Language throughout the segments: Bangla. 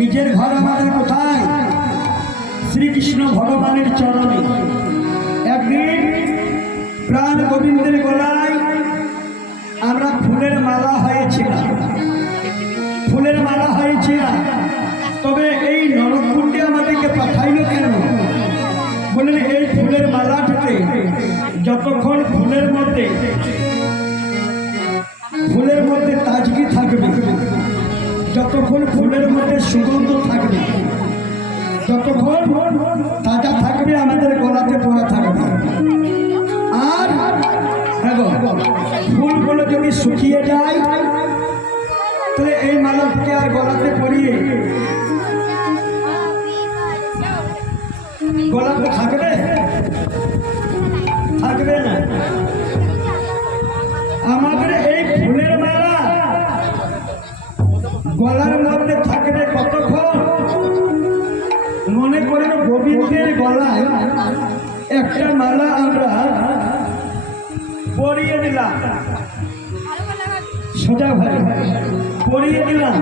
নিজের ঘর আমাদের কোথায়? শ্রীকৃষ্ণ ভগবানের চরণে। একদিন প্রাণ গোবিন্দের গলায় আমরা ফুলের মালা হয়েছিলাম, ফুলের মালা হয়েছিলাম। তবে এই নরকুণ্ডে আমাদেরকে পাঠাইল কেন? বললেন এই ফুলের মালাটাতে যতক্ষণ ফুলের মধ্যে তাজগি থাকবে, যতক্ষণ ফুলের মধ্যে সুগন্ধ থাকবে, যতক্ষণ তাজা থাকবে, আমাদের গলাতে পরা থাকবে। আর ফুলগুলো যদি শুকিয়ে যায় তাহলে এই মালাকে আর গলাতে পরিয়ে গলাতে থাকবে থাকবে না। আমাদের এই ফুলের মালা গলার মধ্যে থাকবে কতক্ষণ? মনে করেন গোবিন্দের গলায় একটা মালা আমরা পরিয়ে দিলাম, সোজা ভাবে পরিয়ে দিলাম।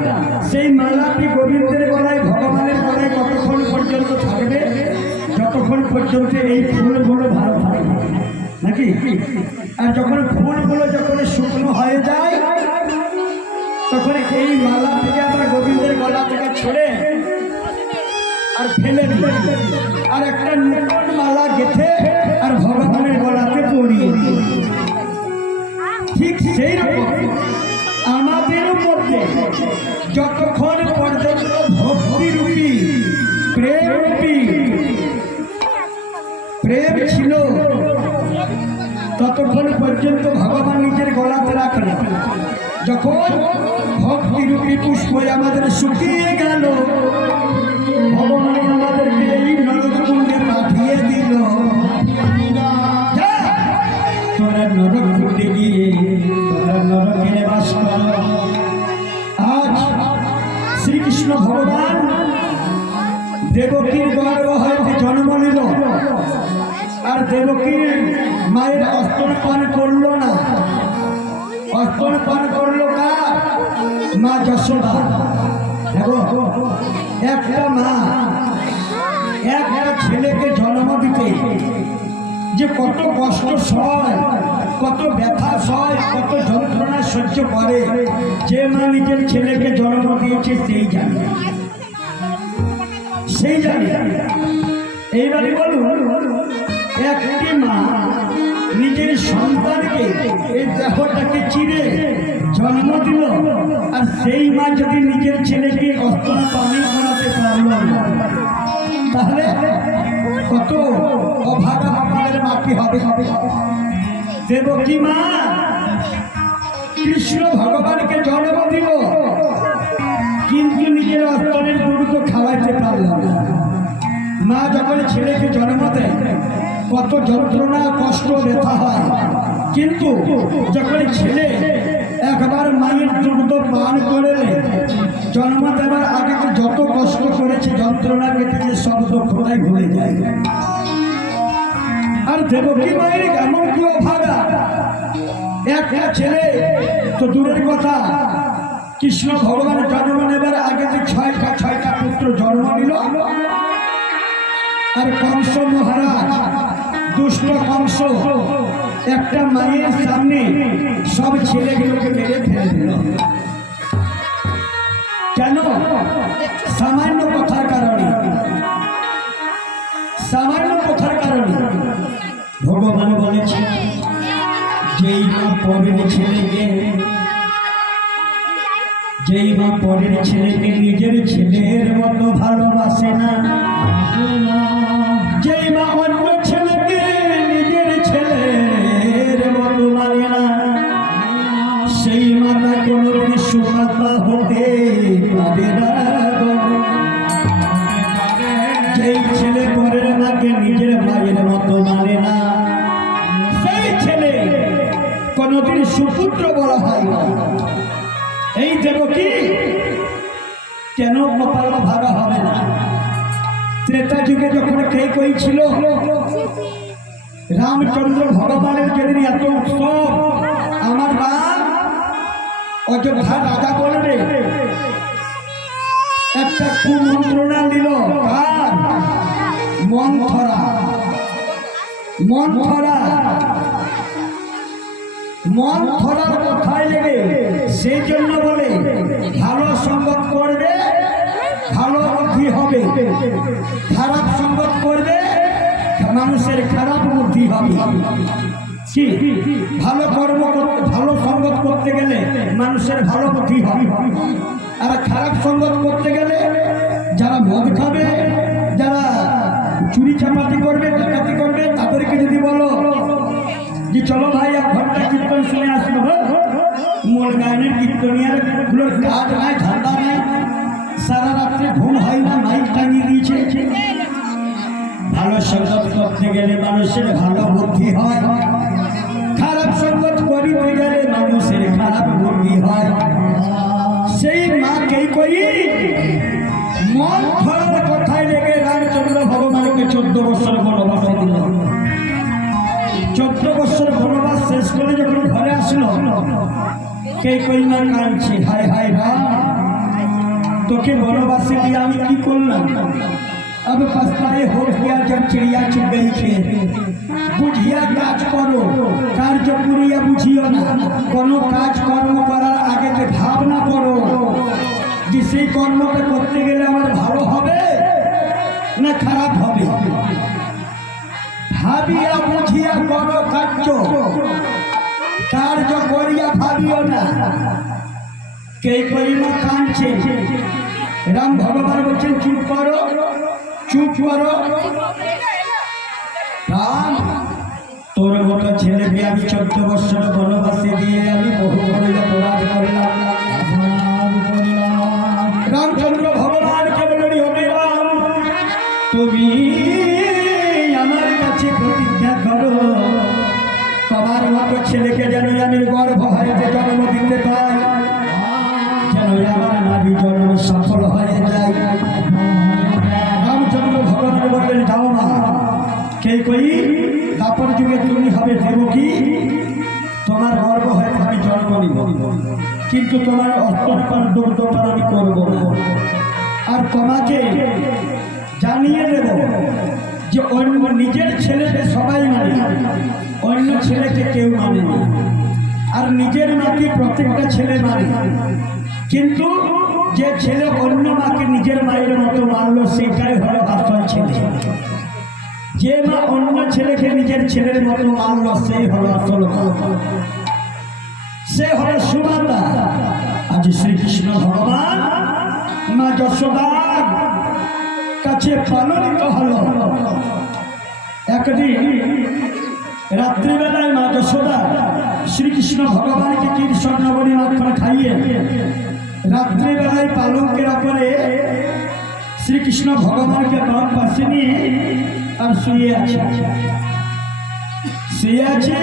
সেই মালাটি গোবিন্দের গলায়, ভগবানের গলায় কতক্ষণ পর্যন্ত থাকবে? যতক্ষণ পর্যন্ত এই ফুলগুলো ভালো থাকবে, নাকি? আর যখন ফুলগুলো যখন শুকনো হয়ে যায় তখন এই মালা থেকে আবার গোবিন্দের গলা থেকে ছড়ে আর ফেলে দিই, আর একটা নতুন মালা গেঁথে আর ভগবানের গলাতে পরিয়ে দিই। ঠিক সেই রকম আমাদের মধ্যে যতক্ষণ পর্যন্ত ভক্তিরূপী প্রেম ছিল ততক্ষণ পর্যন্ত ভগবান নিজের গলাতে রাখেন। যখন ভক্তিরূপী পুষ্প আমাদের শুকিয়ে গেল, ভগবান আমাদেরকে এই নরকুণ্ডে পাঠিয়ে দিল। তোরা নরকুণ্ডে গিয়ে তোরা নরকে বাস কর। আজ শ্রীকৃষ্ণ ভগবান দেবকীর গর্ভ হইতে জন্ম নিল, আর দেবকীর মায়ের স্তনপান করলো না। স্তনপান করলো কার? মা যশোদা। একটা মা একটা ছেলেকে জন্ম দিতে যে কত কষ্ট সয়, কত ব্যথা সয়, কত যন্ত্রণা সহ্য করে, যে মা নিজের ছেলেকে জন্ম দিয়েছে সেই জানে, সেই জানে। এইবারে বলুন, একটি মা নিজের সন্তানকে এই দেহটাকে চিরে জন্ম দিল, আর সেই মা যদি নিজের ছেলেকে স্তনপান করাতে পারল না, তাহলে কত অভাগা আমাদের মাটি হবে। দেবকী মা কৃষ্ণ ভগবানকে জন্ম দিল, কিন্তু নিজের স্তনের দুধ তো খাওয়াইতে পারল না। মা যখন ছেলেকে জন্ম দেয় কত যন্ত্রণা কষ্ট ব্যথা হয়, কিন্তু যখন ছেলে একবার মায়ের দুধ পান করে জন্ম দেওয়ার আগে তো যত কষ্ট করেছে, যন্ত্রণা কেটেছে, সব দুঃখটাই ভুলে যায়। আর দেবকী মায়ের এমন কি অভাগা, একটা ছেলে তো দূরের কথা, কৃষ্ণ ভগবান জন্ম নেবার আগে যে ছয়টা পুত্র জন্ম নিল, আর কংস মহারাজ, দুষ্ট কংস, একটা মায়ের সামনে সব ছেলেগুলোকে মেরে ফেলে দিল। কেন? সামান্য কথার কারণে, সামান্য কথার কারণে। ভগবান বলেছে, যেই মা পরের ছেলেকে নিজের ছেলের মতো ভালোবাসে না, যেই মা অন্য ছেলেকে নিজের ছেলের মতো মানে না, সেই মাতা কোনোদিন সুমাতা হতে পারে না। যেই ছেলে পরের মাকে নিজের মায়ের মতো মানে না, সেই ছেলে কোনোদিন সুপুত্র বলা হয় না। এই দেবকী কেন কপাল ভাগা হবে না? ত্রেতা যুগে যখন কে ছিল, রামচন্দ্র ভগবানের যেদিন এত উৎসব, আমার রাম অযোধ্যা রাজা বলবে, একটা কুমন্ত্রণা দিল আর মন্থরা মন্থরা মন্থরার কথায় লেগে সেই জন্য বলে ভালো সঙ্গত করবে ভালো বুদ্ধি হবে, খারাপ সঙ্গত করবে মানুষের খারাপ বুদ্ধি হবে। ভালো কর্ম করতে ভালো সঙ্গত করতে গেলে মানুষের ভালো বুদ্ধি হবে, আর খারাপ সঙ্গত করতে গেলে যারা মদ খাবে, যারা চুরি চামাতি করবে, ডাকাতি করবে, তাদেরকে যদি বলো যে চলো ভাই এক ঘন্টা কীর্তন শুনে আসলো, মূল গায়নের কীর্তনিয়ার গুলোর কাজ নাই, ধান্দা নাই, সারা রাত্রে ঘুম হয় না, মাইক টাঙিয়ে দিয়েছে। ভালো সঙ্গত করতে গেলে মানুষের ভালো বুদ্ধি হয়, খারাপ সঙ্গত করিতে গেলে মানুষের খারাপ বুদ্ধি হয়। সেই মাকেই করি মন ফলার কথায় লেগে রামচন্দ্র ভগবানকে 14 বছর বনবাসে দিল। 14 বছর বনবাস শেষ করে যখন ঘরে আসলো, কে কই মা কাঁদছে, হায় হায় রাম, তোকে বনবাসে দিয়ে আমি কি করলাম? अब पछताए हो गया जब चिड़िया चुग गई खेत। बुझिया काज करो, कार्य पुरिया बुझियो ना, कोनो काज कर्म करार आगे के भावना करो যে সেই কর্মটা করতে গেলে আমার ভালো হবে না খারাপ হবে। ভাবিয়া বুঝিয়া করো কার্য, কার্য করিয়া ভাবিও না। কে করিমা কাঁদছে, রাম ভগবান বলছেন চুপ করো, চুপ করো। রাম তোর মতো ছেলেকে আমি 14 বছর বনবাসে দিয়ে আমি বহু বড় অপরাধ করলাম। রামচন্দ্র ভগবানকে বলি, হবে রাম তুমি আমার কাছে প্রতিজ্ঞা করো, তোমার মতো ছেলেকে যেন আমি গর্ভ হইতে জন্ম দিতে পাই, যেন আমার নারী জন্ম সফল হয়ে যায়। রামচন্দ্র ভগবান বললেন যাও মা, কে কই দাপর যুগে তুমি হবে দেবকী, তোমার গর্ব হয়তো আমি জন্ম নিব, কিন্তু তোমার অস্তপান দুর্দপান আমি করবো না। আর তোমাকে জানিয়ে দেব যে অন্য নিজের ছেলেকে সবাই মানে, অন্য ছেলেকে কেউ মানে না। আর নিজের মাকে প্রত্যেকটা ছেলে মানে, কিন্তু যে ছেলে অন্য মাকে নিজের মায়ের মতো মানলো সেটাই হলো আসল ছেলে। যে মা অন্য ছেলেকে নিজের ছেলের মতো মানলো সেই হলো আসল মা, সে হলো সুমাতা। আজ শ্রীকৃষ্ণ ভগবান মা যশোদার কাছে পালনিত হলো। একদিন রাত্রিবেলায় মা যশোদা শ্রীকৃষ্ণ ভগবানকে কীর্ষণ নবনী মাখন খাইয়ে রাত্রিবেলায় পালঙ্কের ওপরে শ্রীকৃষ্ণ ভগবানকে বাম পাশে নিয়ে আর শুয়ে আছে। শুয়ে আছে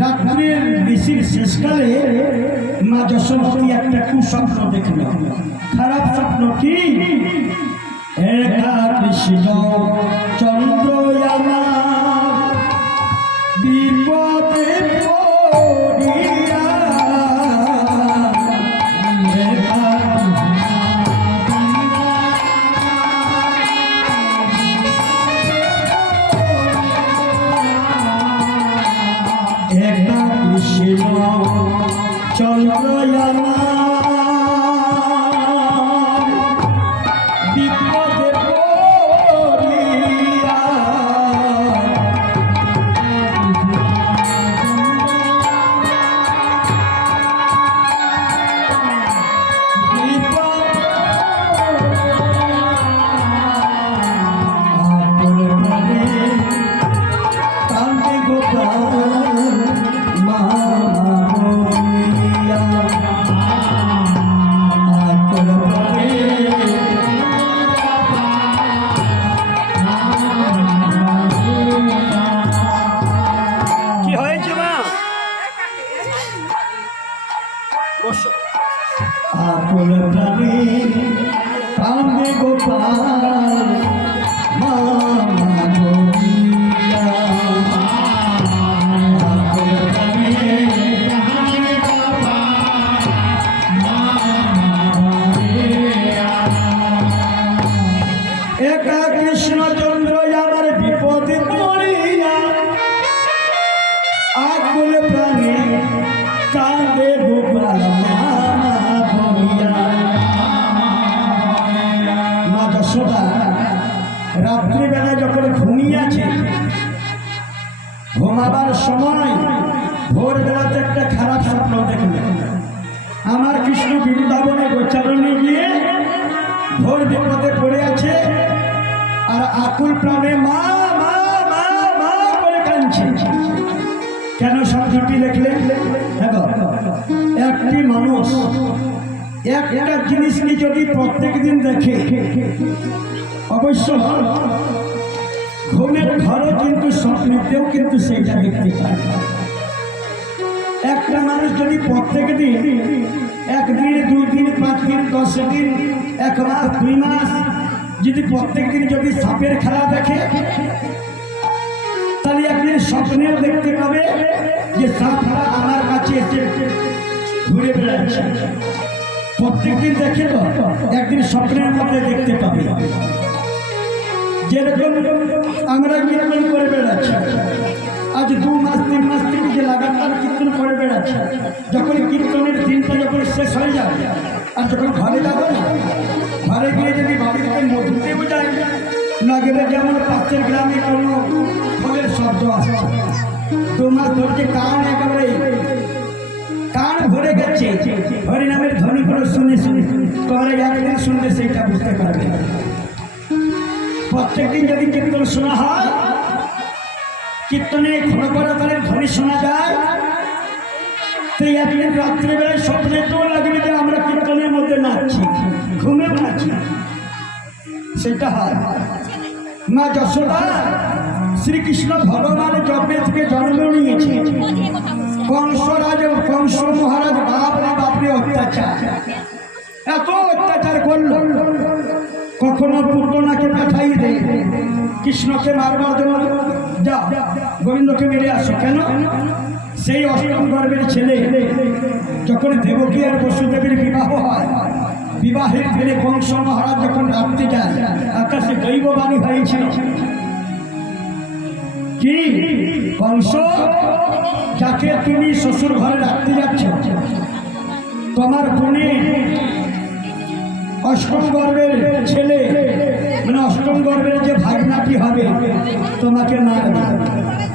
রাত্রির ঋষির শেষকালে মা যশোমতী একটা কুস্বপ্ন দেখল। খারাপ স্বপ্ন কি? একা কৃষ্ণ চন্দ্র আমার বিপদে পড়িয়া, একা কৃষ্ণ চন্দ্র আমার বিপদে পড়িয়া, কান্দে গোপাল মা কি হয়েছে মা? আকুল প্রাণে কান্দে গোপাল মা গরিয়া, আকুল প্রাণে কান্দে গোপাল মা গরিয়া। ঘুমাবার সময় ভোরবেলাতে একটা খারাপ স্বপ্ন দেখলেন। আমার কৃষ্ণ বৃন্দাবনে গোচারণে গিয়ে ঘোর বিপদে পড়ে আছে, আর আকুল প্রাণে মা মা মা মা করে কাঁদছে। কেন স্বপ্নটি দেখলেন? একটি মানুষ একটা জিনিসকে যদি প্রত্যেক দিন দেখে, অবশ্য ঘুমের ঘরও কিন্তু স্বপ্নেতেও কিন্তু সেইটা দেখতে পায়। একটা মানুষ যদি প্রত্যেক দিন, একদিন, 2 দিন, 5 দিন, 10 দিন, 1 মাস, 2 মাস যদি প্রত্যেক দিন যদি সাপের খেলা দেখে, তাহলে একদিন স্বপ্নেও দেখতে পাবে যে সাপটা আমার কাছে এসে ঘুরে বেড়াচ্ছে। প্রত্যেকদিন দেখে তো একদিন স্বপ্নের মধ্যে দেখতে পাবে। যেরকম আমরা কীর্তন করে বেড়াচ্ছি, আজ 2 মাস 3 মাস থেকে যে লাগাতার কীর্তন করে বেড়াচ্ছে, যখন কীর্তনের দিনটা যখন শেষ হয়ে যাবে, আর যখন ঘরে যাবো না, ঘরে গিয়ে যদি বাড়িতে মধুতেও যায়, লাগবে যেমন পাশের গ্রামে কোনো ফলের শব্দ আসছে। 2 মাস ধরছে কান একেবারে কান ভরে গেছে হরিনামের ধ্বনিগুলো শুনে শুনে। তোমরা একদিন শুনলে সেইটা বুঝতে পারবে। প্রত্যেকদিন যদি কীর্তন শোনা হয়, কীর্তনে ঘনঘনকারের ধ্বনি শোনা যায়, তো একদিন রাত্রিবেলায় স্বপ্নে তো লাগবে যে আমরা কীর্তনের মধ্যে নাচছি, ঘুমেও নাচছি। সেটা হয় মা যশোদা শ্রীকৃষ্ণ ভগবান যবে থেকে জন্ম নিয়েছে। কংসরাজ কংস মহারাজ বাপরে বাপরে অত্যাচার, এত অত্যাচার করল, কখনো পুতনাকে পাঠাই দে কৃষ্ণকে মারবার জন্য, যা গোবিন্দকে মেরে আসো। কেন? সেই অষ্টম গর্ভের ছেলে যখন দেবকী আর বসুদেবের বিবাহ হয়, বিবাহের ফেলে কংস মহারাজ যখন রাত্রে যায়, আকাশে দৈববাণী হয়েছিল কি, কংস যাকে তুমি শ্বশুর ঘরে রাখতে যাচ্ছ, তোমার বোনে অষ্টম গর্ভের ছেলে, মানে অষ্টম গর্ভের যে ভাগনাটি হবে, তোমাকে মারবে।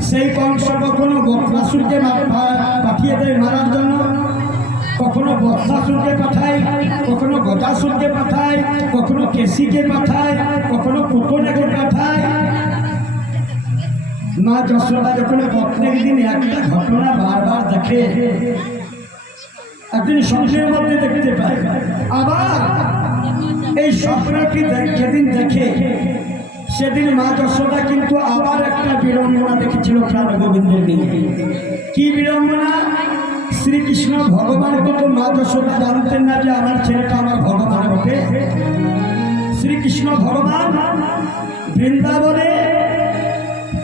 সেই কংস কখনো বৎসাসুরকে পাঠিয়ে দেয় মারার জন্য, কখনো বৎসাসুরকে পাঠায়, কখনো গজাসুরকে পাঠায়, কখনো কেশিকে পাঠায়, কখনো পুতনাকে পাঠায়। মা যশোদা যখন প্রত্যেক দিন একটা ঘটনা বারবার দেখে, একদিন স্বপ্নের মধ্যে দেখতে পায়, আবার এই স্বপ্নটি যেদিন দেখে, সেদিন মা যশোদা কিন্তু আবার একটা বিড়ম্বনা দেখেছিল প্রাণ গোবিন্দের নিয়ে। কি বিড়ম্বনা? শ্রীকৃষ্ণ ভগবান কিন্তু মা যশোদা জানতেন না যে আমার ছেলেটা আমার ভগবান বটে। শ্রীকৃষ্ণ ভগবান বৃন্দাবনে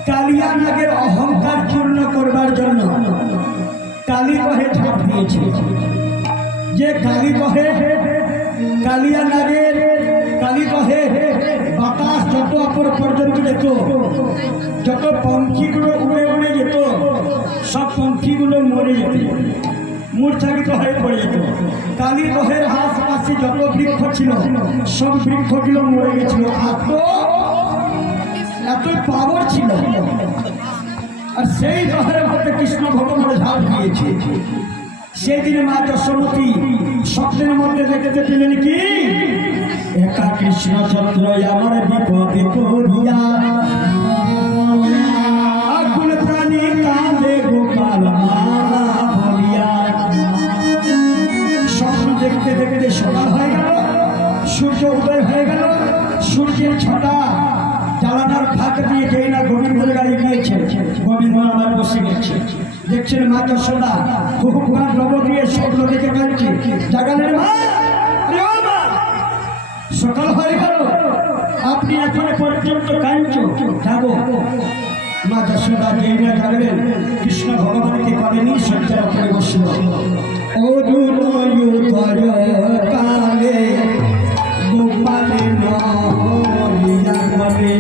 কালিয়া নাগের অহংকার চূর্ণ করবার জন্য কালীগহে ঝাঁপ দিয়েছে। যে কালীগহে, কালিয়া নাগের কালীগহে বাতাস যত অপর পর্যন্ত যেত, যত পঙ্খিগুলো উড়ে উড়ে যেত, সব পঙ্খিগুলো মরে যেত, মূর্ছাকিত হয়ে পড়ে যেত। কালীগহের আশপাশে যত বৃক্ষ ছিল, সব বৃক্ষগুলো মরে গেছিল। এতই পাওয়ার ছিল। আর সেই গহের মধ্যে কৃষ্ণ ভগবান ঝাঁপ দিয়েছে। সেই দিন মা যশোমতী স্বপ্নের মধ্যে দেখতে পেলেন কি, একা কৃষ্ণচন্দ্র আমার বিপদে পড়িয়া, আকুল প্রাণী কাঁদে গোপাল মালা বলিয়া। স্বপ্ন দেখতে দেখতে সকাল হয়ে গেল, সূর্য উদয় হয়ে গেল। সূর্যের ছটা জ্বালানার ফাঁক দিয়ে যেই না গোবিন্দের গাড়ি গিয়েছে, গোবিন্দ আমার বসে গেছে। দেখছেন মা যশোদা হুকুমার দ্রব দিয়ে স্বপ্ন দেখে কাঁদছে, জাগালের মা, সকাল হয়ে গেল, আপনি এখন পর্যন্ত কাঁদছো, যাবো। মা যশোদা যেই না জাগলেন, কৃষ্ণ ভগবানকে করেনি, শয্যার উপরে বসল। কালে গোপালে নয়া বলে, গোপালে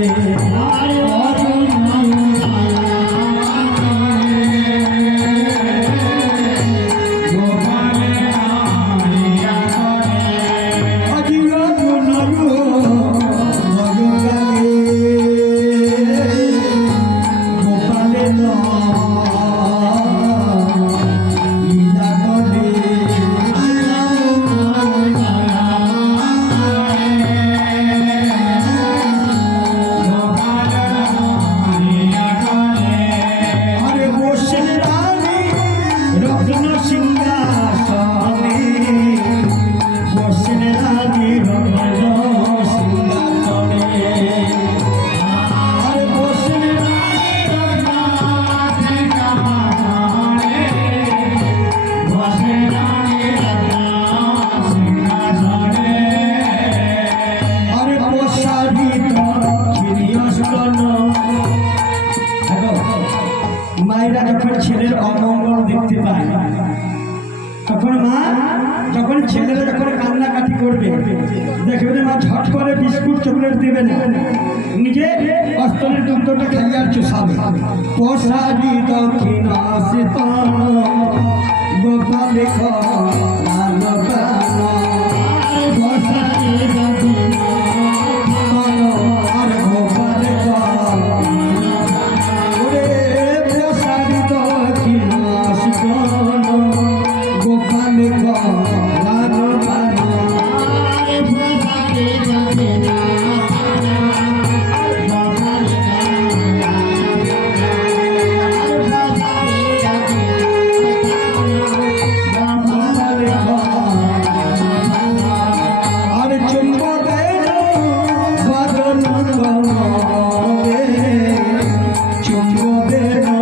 রানী রমণ সিংহাসনে আর বসে আরে প্রসাদিত ক্ষীরিয়স্তন। মায়েরা যখন ছেলের অমঙ্গল দেখতে পায় তখন মা যখন ছেলেরা যখন কান্নাকাটি করবে দেখবে মা ঝট করে বিস্কুট চকলেট দেবে না, নিজে অস্তরের দুগ্ধটা খাইয়ে আর চুষাবে। প্রসাদি দক্ষিণ আসিতন গোপাল আর গোপাল প্রসাদিত দক্ষিণ আসিতন গোপাল আর চুম্ব দেয় বদন চুম্ব দেয়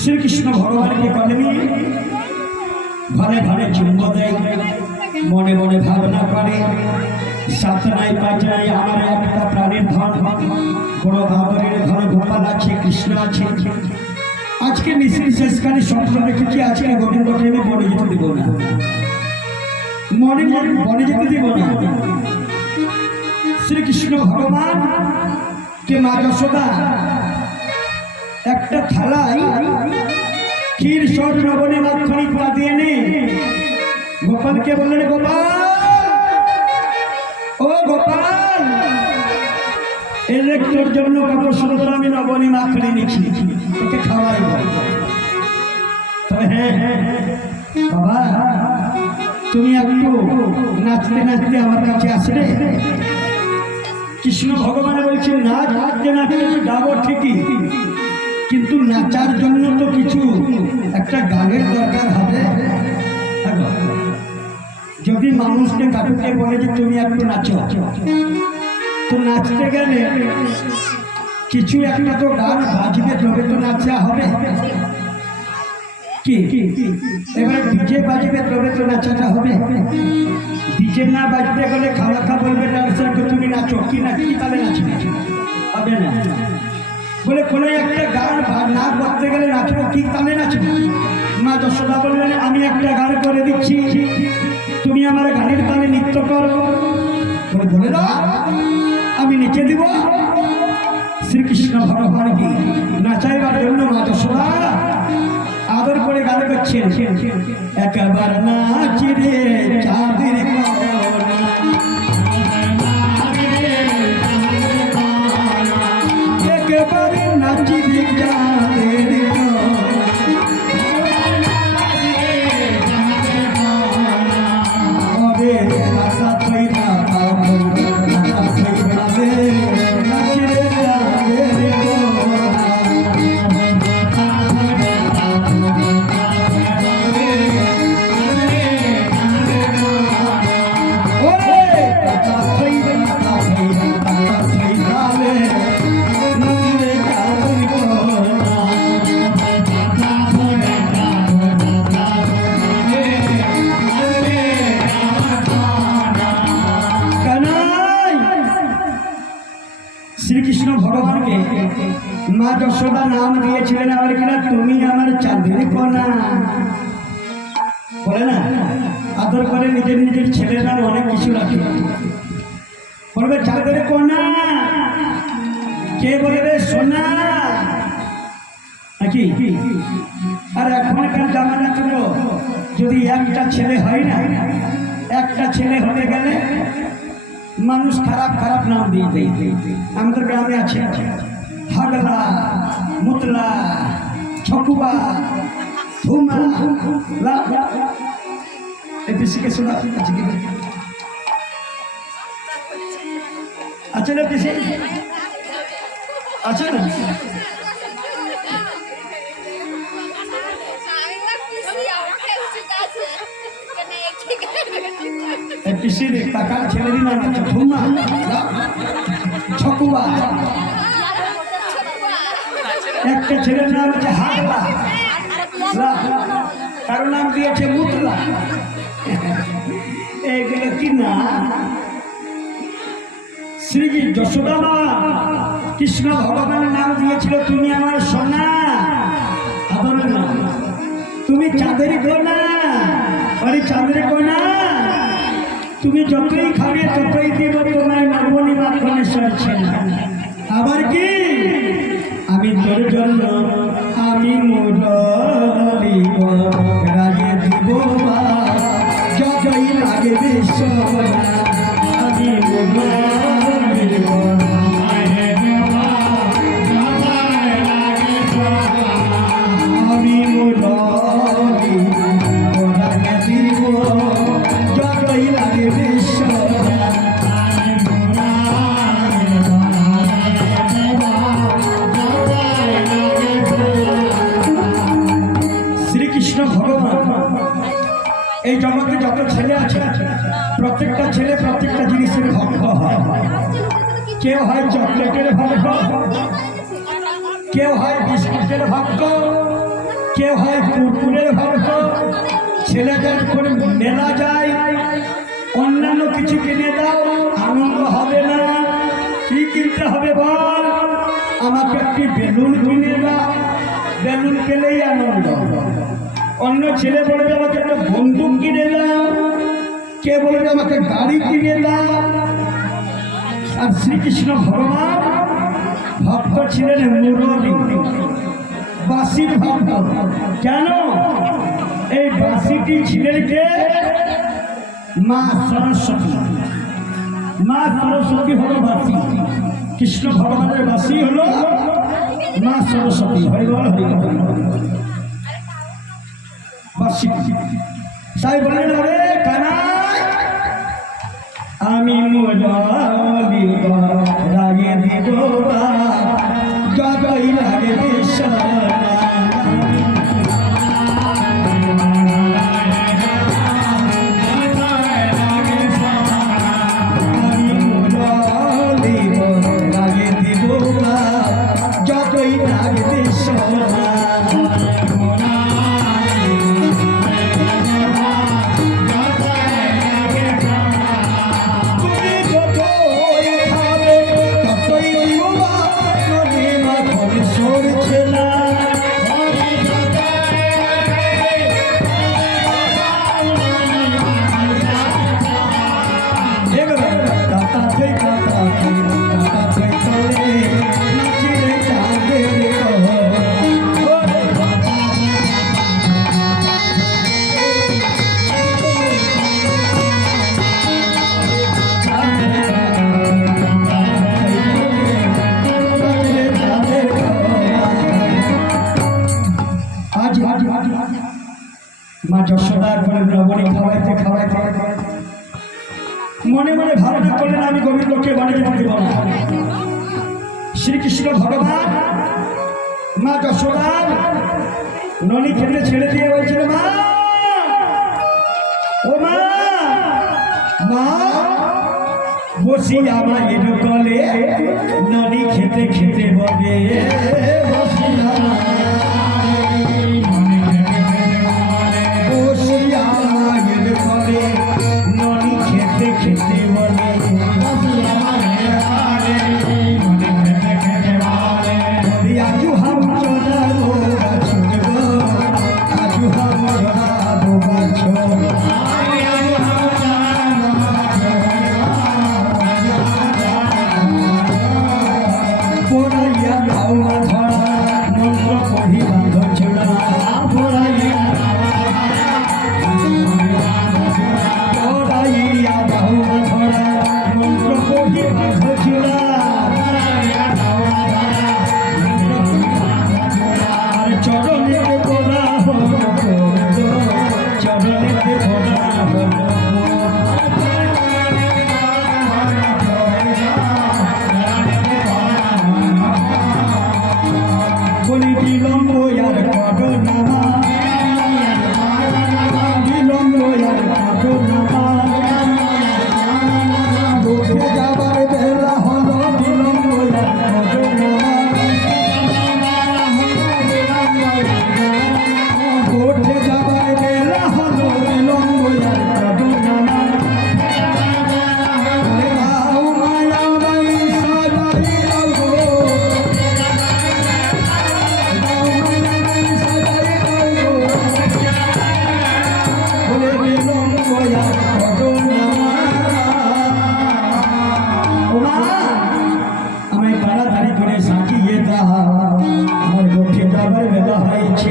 শ্রীকৃষ্ণ ভগবানকে কলেনি ঘরে ঘরে চুম্ব দেয়, মনে মনে ভাবনা করে সাত নাই পাঁচ নাই আমার একটা প্রাণের ধন, বড় বাবরের ঘর গোপাল আছে, কৃষ্ণ আছে। আজকে মিছিল শেষকালে স্বপ্ন দেখেছি আজকে গোবিন্দকে আমি বনে যেতে দেবো না, বনে যেতে দেবো না। শ্রীকৃষ্ণ ভগবান কে মা যশোদা একটা থালায় ক্ষীর সর লবণে মাখনি পা দিয়ে নে গোপালকে বললেন, গোপাল ও গোপাল এলে তোর জন্য কত সুন্দর আমি লবণে মাখনি নিচ্ছি, তোকে খাওয়াই। তবে হ্যাঁ বাবা তুমি একটু নাচতে নাচতে আমার কাছে আসলে। কৃষ্ণ ভগবান বলছেন না নাচতে নাচতে যাবো ঠিকই, কিন্তু নাচার জন্য তো কিছু একটা গানের দরকার হবে। যদি মানুষকে কাকুকে বলে যে তুমি একটু নাচো, তো নাচতে গেলে কিছু একটা তো গান বাজবে তবে তো নাচা হবে। কি এবারে ডিজে বাজবে তবে তো নাচাটা হবে। ডিজে না বাজতে গেলে খাওয়া বলবে ডান্সার তুমি নাচো, কি না কি তাহলে নাচবে হবে না। বলে কোনো একটা গান না করতে গেলে নাচবো, কি তাহলে নাচবো। মা যশোদা বললেন আমি একটা গান করে দিচ্ছি, তুমি আমার গানের তালে নৃত্য করো। বলে দাও আমি নেচে দিব। শ্রীকৃষ্ণ ভগবান কি নাচাইবার জন্য মা যশোদা আদর করে গান করছেন, একবার নাচি রে চাঁদের একবারে নাচি রে চাঁদের শ্রীকৃষ্ণ ভগবানকে মা যশোদা নাম দিয়েছিলেন আবার কিনা তুমি আমার চাঁদের কণা বলে না, আদর করে নিজের নিজের ছেলের নাম অনেক কিছু রাখে, বলবে চাঁদের কণা, কে বলবে সোনা নাকি। আর এখনকার জামানা ছিল যদি একটা ছেলে হয় না, একটা ছেলে হয়ে গেলে মানুষ খারাপ খারাপ নাম দিয়ে দেয়। আমাদের গ্রামে আছে হাগলা, মুতলা, ছকুবা, ধুমা, এই পিসিকে শোনা আছে কি আছে না পিসি আছে না? পিসির টাকার ছেলেরই নাম আছে ধুমা, ছকুবা, একটা ছেলের নাম হচ্ছে হাগলা, কারো নাম দিয়েছে মুতলা। এইগুলো কি না শ্রী যশোদা মা কৃষ্ণ ভগবানের নাম দিয়েছিল তুমি আমার সোনা, আদরের নাম, তুমি চাঁদের কণা, আরে চাঁদের কণা, তুমি যতই খাবে ততই দিব তোমায় নবনী মাখনেশ্বর ছেলে। আবার কি আমি তোর জন্য আমি মুরলি রাগে দিব যতই লাগে বিশ্বনা, আমি মুরলি আমি মুরলি রাগে দিব যতই লাগে বিশ্বনা। শ্রীকৃষ্ণ ভগবান এই জগতে যত ছেলে আছে প্রত্যেকটা ছেলে প্রত্যেকটা জিনিসের ভক্ত হয়। কেউ হয় চকলেটের ভক্ত, কেউ হয় বিস্কুটের ভক্ত, কেউ হয় কুরকুরের ভক্ত। ছেলেদের করে মেলা যায়, অন্যান্য কিছু কিনে দাও, আনন্দ হবে না। কি কিনতে হবে বল? আমাকে একটি বেলুন কিনে দাও, বেলুন পেলেই আনন্দ। অন্য ছেলে বলবে আমাকে একটা বন্দুক কিনে দাও, কে বলবে আমাকে গাড়ি কিনে দাও। আর শ্রীকৃষ্ণ ভগবান ভক্ত ছিলেন মুরলী, বাঁশির ভক্ত। কেন? এই বাঁশিটি ছিলেন কে? মা সরস্বতী। মা সরস্বতী হলো বাঁশি, কৃষ্ণ ভগবানের বাঁশি হলো মা সরস্বতী। হয়ে গেল বাঁশি। তাই বলেন রে কানাই আমি মুরলি রাগে দিব যতই লাগে বিশ্বনা। মা যশোদার বলে লবণী খাওয়াইতে খাওয়াইতে মনে মনে ভাবনা করলেন আমি গোবিন্দকে বাড়ি যেতে দেব না। শ্রীকৃষ্ণ ভগবান মা যশোদার ননি খেতে ছেড়ে দিয়ে বলছিল মা, ও মা, মা বসি আমার এর কলে ননি খেতে খেতে বলে বসি খেতে খেতে বলে আমার গোঠে যাবার বেলা হয়েছে।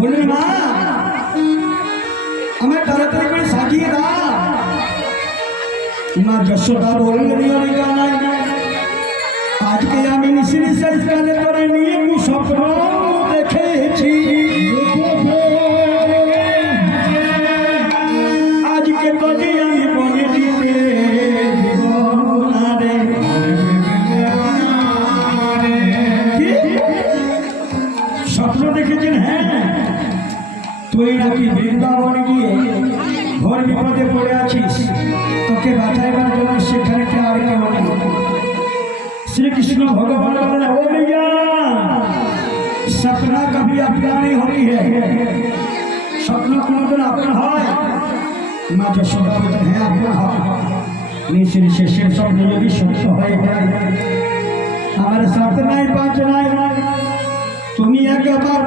বললেন মা আমার তাড়াতাড়ি করে সাজিয়ে দাও। মা যশোদা বললেন আজকে আমি নিঃশ্বাসকালে করে নিয়ে স্বপ্ন দেখেছি, আজকে তোকে আমি বলে দিতে স্বপ্ন দেখেছেন। হ্যাঁ, তুই নাকি বৃন্দাবনে গিয়ে ঘর বিপদে পড়ে আছিস, তোকে বাঁচাইবার জন্য সেখানে কে আর কেউ নেই। श्रीकृष्ण भगवान बोले ओ भैया सपना कभी अपना नहीं होती है, स्वप्न कोनोदिन अपना হয়। মা যশোদা বলতেন হ্যাঁ আপনা হয়, নিশ্চয় শেষের স্বপ্ন যদি সত্য হয়ে যায় আমার সাথ নাই পাঁচ নাই তুমি একবার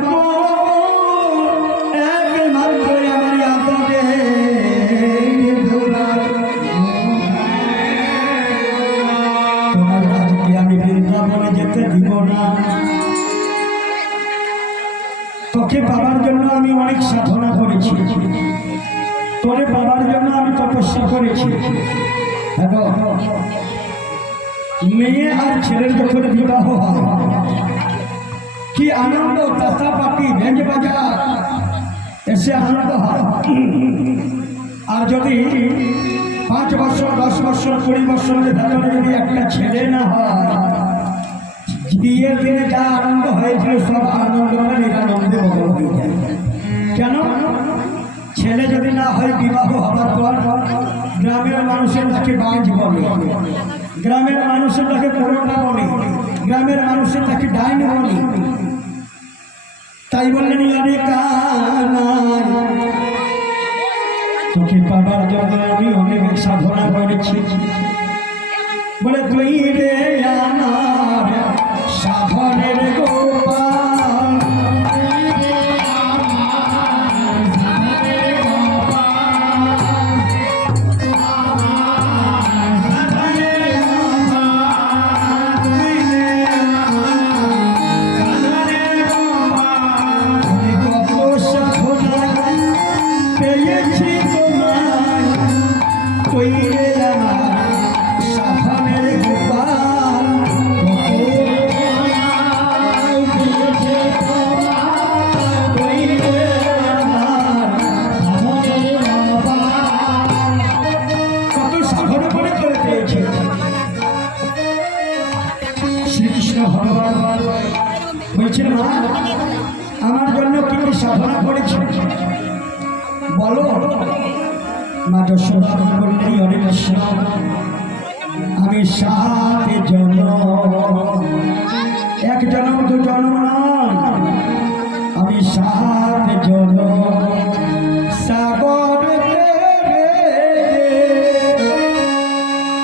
তোকে পাবার জন্য আমি অনেক সাধনা করেছি, তোরে পাবার জন্য আমি তপস্যা করেছি। মেয়ে আর ছেলের যখন বিবাহ হয় কি আনন্দ, তাতা পাতি ভেঞ্জ বাজা এসে আনন্দ হয়। আর যদি 5 বছর 10 বছর 20 বছরের ভেতরে যদি একটা ছেলে না হয়, বিয়ের দিনে যা আনন্দ হয়েছিল সব আনন্দটা নিরানন্দে বদল হয়ে যায়। কেন? ছেলে যদি না হয় বিবাহ হবার পর গ্রামের মানুষের তাকে বাঁচ বলে, গ্রামের মানুষের তাকে করোনা বলে, গ্রামের মানুষের তাকে ডাইন বলে। তাই বললেন তোকে পাবার জন্য আমি অনেক সাধনা করেছি। বলে তুই রে আমার সাধনের গোপাল, পেয়েছি তোমায় তুই রে আমার সাধনের গোপাল। কত সাধন করে করে পেয়েছি। শ্রীকৃষ্ণ ভগবান বলছেন মা আমার জন্য কি কি সাধনা করেছে বলো। মা যশোদা বললেন হরে কৃষ্ণ আমি 7 জন্ম, 1 জন্ম 2 জন্ম নয়, আমি 7 জন্ম সাগর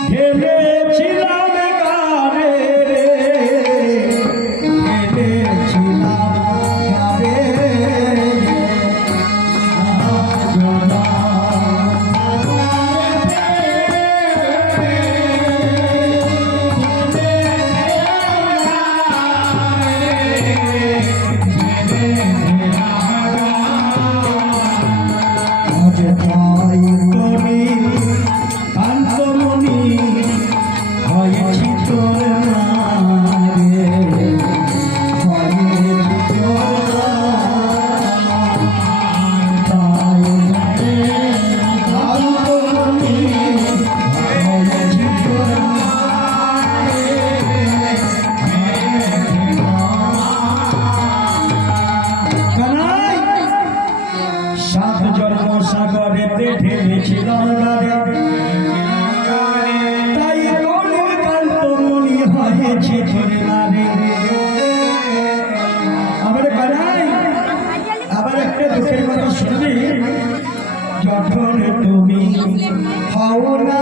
ঢেলেছিলাম গারে রে, ঢেলেছিলাম গারে ঝি ধরে মারে। আবার কানাই আবার একটা দুঃখের কথা শুনবি, যখন তুমি হও না